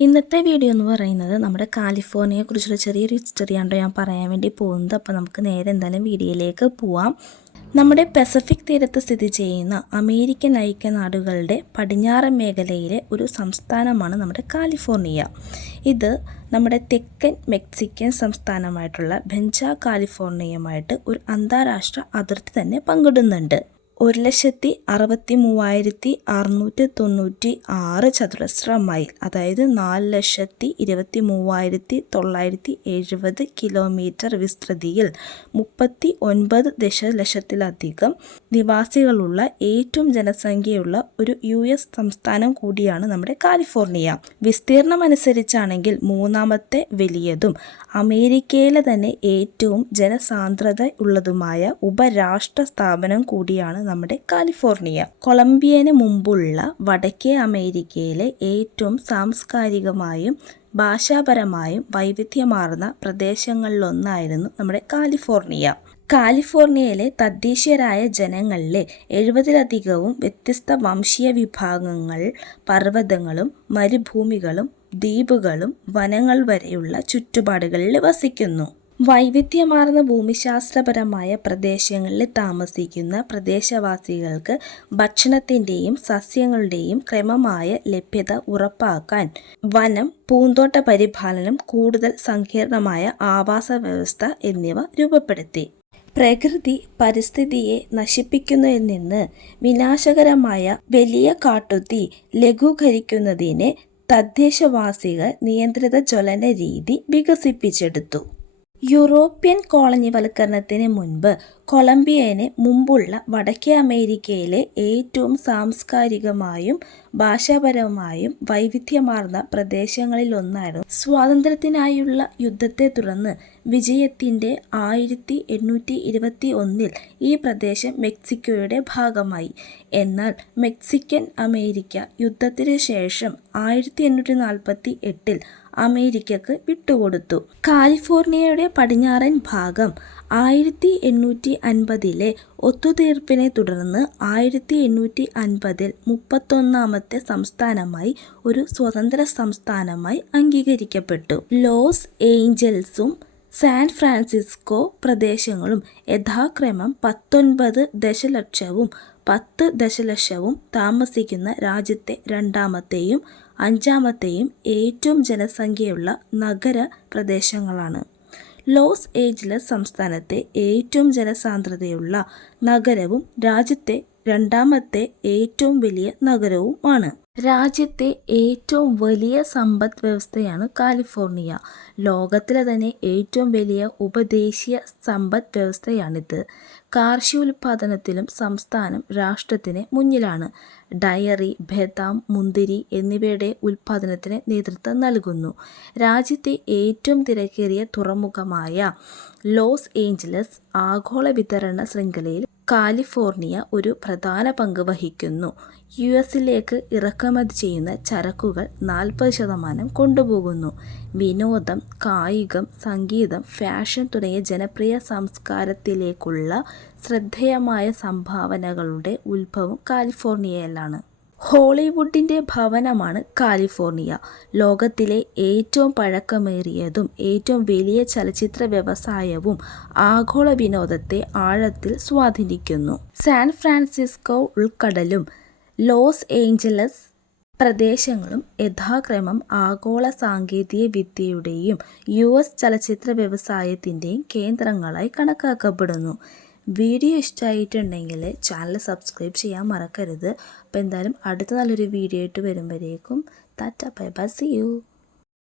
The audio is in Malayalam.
ഇന്നത്തെ വീഡിയോ എന്ന് പറയുന്നത് നമ്മുടെ കാലിഫോർണിയയെക്കുറിച്ചുള്ള ചെറിയൊരു ഹിസ്റ്ററിയാണ് ഞാൻ പറയാൻ വേണ്ടി പോകുന്നത്. അപ്പോൾ നമുക്ക് നേരെ എന്തായാലും വീഡിയോയിലേക്ക് പോവാം. നമ്മുടെ പസഫിക് തീരത്ത് സ്ഥിതി ചെയ്യുന്ന അമേരിക്കൻ ഐക്യനാടുകളുടെ പടിഞ്ഞാറൻ മേഖലയിലെ ഒരു സംസ്ഥാനമാണ് നമ്മുടെ കാലിഫോർണിയ. ഇത് നമ്മുടെ തെക്കൻ മെക്സിക്കൻ സംസ്ഥാനമായിട്ടുള്ള ബെഞ്ച കാലിഫോർണിയയുമായിട്ട് ഒരു അന്താരാഷ്ട്ര അതിർത്തി തന്നെ പങ്കിടുന്നുണ്ട്. 1,26,696 ചതുരശ്ര മൈൽ, അതായത് 4,23,970 കിലോമീറ്റർ വിസ്തൃതിയിൽ 39 ദശലക്ഷത്തിലധികം നിവാസികളുള്ള ഏറ്റവും ജനസംഖ്യയുള്ള ഒരു US സംസ്ഥാനം കൂടിയാണ് നമ്മുടെ കാലിഫോർണിയ. വിസ്തീർണം അനുസരിച്ചാണെങ്കിൽ മൂന്നാമത്തെ വലിയതും അമേരിക്കയിലെ തന്നെ ഏറ്റവും ജനസാന്ദ്രത ഉള്ളതുമായ ഉപരാഷ്ട്ര സ്ഥാപനം കൂടിയാണ് നമ്മുടെ കാലിഫോർണിയ. കൊളംബിയന് മുമ്പുള്ള വടക്കേ അമേരിക്കയിലെ ഏറ്റവും സാംസ്കാരികമായും ഭാഷാപരമായും വൈവിധ്യമാർന്ന പ്രദേശങ്ങളിലൊന്നായിരുന്നു നമ്മുടെ കാലിഫോർണിയ. കാലിഫോർണിയയിലെ തദ്ദേശീയരായ ജനങ്ങളിലെ 70-ലധികവും വ്യത്യസ്ത വംശീയ വിഭാഗങ്ങൾ പർവ്വതങ്ങളും മരുഭൂമികളും ദ്വീപുകളും വനങ്ങൾ വരെയുള്ള ചുറ്റുപാടുകളിൽ വസിക്കുന്നു. വൈവിധ്യമാർന്ന ഭൂമിശാസ്ത്രപരമായ പ്രദേശങ്ങളിൽ താമസിക്കുന്ന പ്രദേശവാസികൾക്ക് ഭക്ഷണത്തിൻ്റെയും സസ്യങ്ങളുടെയും ക്രമമായ ലഭ്യത ഉറപ്പാക്കാൻ വനം, പൂന്തോട്ട പരിപാലനം, കൂടുതൽ സങ്കീർണമായ ആവാസ വ്യവസ്ഥ എന്നിവ രൂപപ്പെടുത്തി. പ്രകൃതി പരിസ്ഥിതിയെ നശിപ്പിക്കുന്നതിൽ നിന്ന് വിനാശകരമായ വലിയ കാട്ടുതീ ലഘൂകരിക്കുന്നതിന് തദ്ദേശവാസികൾ നിയന്ത്രിത ജ്വലന രീതി വികസിപ്പിച്ചെടുത്തു. യൂറോപ്യൻ കോളനിവൽക്കരണത്തിന് മുൻപ് കൊളംബിയന് മുമ്പുള്ള വടക്കേ അമേരിക്കയിലെ ഏറ്റവും സാംസ്കാരികമായും ഭാഷാപരമായും വൈവിധ്യമാർന്ന പ്രദേശങ്ങളിലൊന്നായിരുന്നു. സ്വാതന്ത്ര്യത്തിനായുള്ള യുദ്ധത്തെ തുടർന്ന് വിജയത്തിൻ്റെ 1821 ഈ പ്രദേശം മെക്സിക്കോയുടെ ഭാഗമായി. എന്നാൽ മെക്സിക്കൻ അമേരിക്ക യുദ്ധത്തിനു ശേഷം 1848 അമേരിക്കക്ക് വിട്ടുകൊടുത്തു. കാലിഫോർണിയയുടെ പടിഞ്ഞാറൻ ഭാഗം 1850 ഒത്തുതീർപ്പിനെ തുടർന്ന് 1850 31ാമത്തെ സംസ്ഥാനമായി ഒരു സ്വതന്ത്ര സംസ്ഥാനമായി അംഗീകരിക്കപ്പെട്ടു. ലോസ് ഏഞ്ചൽസും സാൻ ഫ്രാൻസിസ്കോ പ്രദേശങ്ങളും യഥാക്രമം 19 ദശലക്ഷവും 10 ദശലക്ഷവും താമസിക്കുന്ന രാജ്യത്തെ രണ്ടാമത്തെയും അഞ്ചാമത്തെയും ഏറ്റവും ജനസംഖ്യയുള്ള നഗര പ്രദേശങ്ങളാണ്. ലോസ് ഏഞ്ചലസ് സംസ്ഥാനത്തെ ഏറ്റവും ജനസാന്ദ്രതയുള്ള നഗരവും രാജ്യത്തെ രണ്ടാമത്തെ ഏറ്റവും വലിയ നഗരവുമാണ്. രാജ്യത്തെ ഏറ്റവും വലിയ സമ്പദ് വ്യവസ്ഥയാണ് കാലിഫോർണിയ. ലോകത്തിലെ തന്നെ ഏറ്റവും വലിയ ഉപദേശീയ സമ്പദ് വ്യവസ്ഥയാണിത്. കാർഷികോൽപാദനത്തിലും സംസ്ഥാനം രാഷ്ട്രത്തിന് മുന്നിലാണ്. ഡയറി, ബദാം, മുന്തിരി എന്നിവയുടെ ഉൽപാദനത്തിന് നേതൃത്വം നൽകുന്നു. രാജ്യത്തെ ഏറ്റവും തിരക്കേറിയ തുറമുഖമായ ലോസ് ഏഞ്ചലസ് ആഗോള വിതരണ ശൃംഖലയിൽ കാലിഫോർണിയ ഒരു പ്രധാന പങ്ക് വഹിക്കുന്നു. US-ലേക്ക് ഇറക്കുമതി ചെയ്യുന്ന ചരക്കുകൾ 40% കൊണ്ടുപോകുന്നു. വിനോദം, കായികം, സംഗീതം, ഫാഷൻ തുടങ്ങിയ ജനപ്രിയ സംസ്കാരത്തിലേക്കുള്ള ശ്രദ്ധേയമായ സംഭാവനകളുടെ ഉത്ഭവം കാലിഫോർണിയയിലാണ്. ഹോളിവുഡിൻ്റെ ഭവനമാണ് കാലിഫോർണിയ. ലോകത്തിലെ ഏറ്റവും പഴക്കമേറിയതും ഏറ്റവും വലിയ ചലച്ചിത്ര വ്യവസായവും ആഗോള വിനോദത്തെ ആഴത്തിൽ സ്വാധീനിക്കുന്നു. സാൻ ഫ്രാൻസിസ്കോ ഉൾക്കടലും ലോസ് ഏഞ്ചലസ് പ്രദേശങ്ങളും യഥാക്രമം ആഗോള സാങ്കേതിക വിദ്യയുടെയും US ചലച്ചിത്ര വ്യവസായത്തിൻ്റെയും കേന്ദ്രങ്ങളായി കണക്കാക്കപ്പെടുന്നു. വീഡിയോ ഇഷ്ടമായിട്ടുണ്ടെങ്കിൽ ചാനൽ സബ്സ്ക്രൈബ് ചെയ്യാൻ മറക്കരുത്. അപ്പോൾ എന്തായാലും അടുത്ത നല്ലൊരു വീഡിയോ ആയിട്ട് വരുമ്പോഴേക്കും tata bye bye, see U.